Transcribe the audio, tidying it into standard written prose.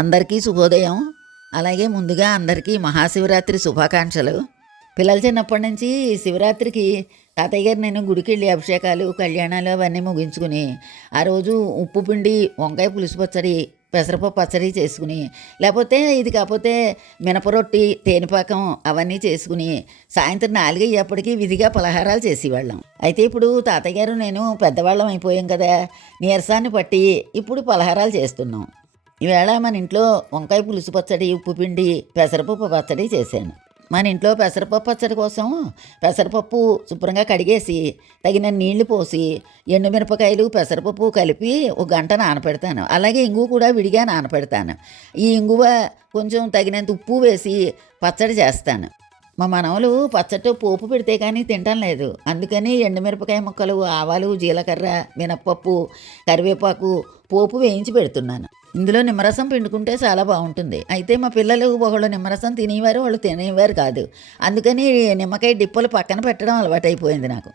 అందరికీ శుభోదయం. అలాగే ముందుగా అందరికీ మహాశివరాత్రి శుభాకాంక్షలు. పిల్లలు చిన్నప్పటి నుంచి శివరాత్రికి తాతయ్య గారు నేను గుడికెళ్ళి అభిషేకాలు, కళ్యాణాలు అవన్నీ ముగించుకుని, ఆ రోజు ఉప్పు పిండి, వంకాయ పులుసు పచ్చడి, పెసరపప్పు పచ్చడి చేసుకుని, లేకపోతే ఇది కాకపోతే మినపరొట్టి, తేనెపాకం అవన్నీ చేసుకుని, సాయంత్రం 4 అయ్యేప్పటికీ విధిగా పలహారాలు చేసేవాళ్ళం. అయితే ఇప్పుడు తాతయ్య గారు నేను పెద్దవాళ్ళం అయిపోయాం కదా, నీరసాన్ని పట్టి ఇప్పుడు పలహారాలు చేస్తున్నాం. ఈవేళ మన ఇంట్లో వంకాయ పులుసు పచ్చడి, ఉప్పు పిండి, పెసరపప్పు పచ్చడి చేశాను. మన ఇంట్లో పెసరపప్పు పచ్చడి కోసం పెసరపప్పు శుభ్రంగా కడిగేసి తగిన నీళ్లు పోసి ఎండుమిరపకాయలు పెసరపప్పు కలిపి ఒక గంట నానపెడతాను. అలాగే ఇంగువ కూడా విడిగా నానపెడతాను. ఈ ఇంగువ కొంచెం తగినంత ఉప్పు వేసి పచ్చడి చేస్తాను. మా మనవలు పచ్చడి పోపు పెడితే కానీ తినటం లేదు. అందుకని ఎండుమిరపకాయ ముక్కలు, ఆవాలు, జీలకర్ర, మినప్పప్పు, కరివేపాకు పోపు వేయించి పెడుతున్నాను. ఇందులో నిమ్మరసం పిండుకుంటే చాలా బాగుంటుంది. అయితే మా పిల్లలు ఒకళ్ళు నిమ్మరసం తినేవారు, వాళ్ళు తినేవారు కాదు. అందుకని నిమ్మకాయ డిప్పలు పక్కన పెట్టడం అలవాటైపోయింది నాకు.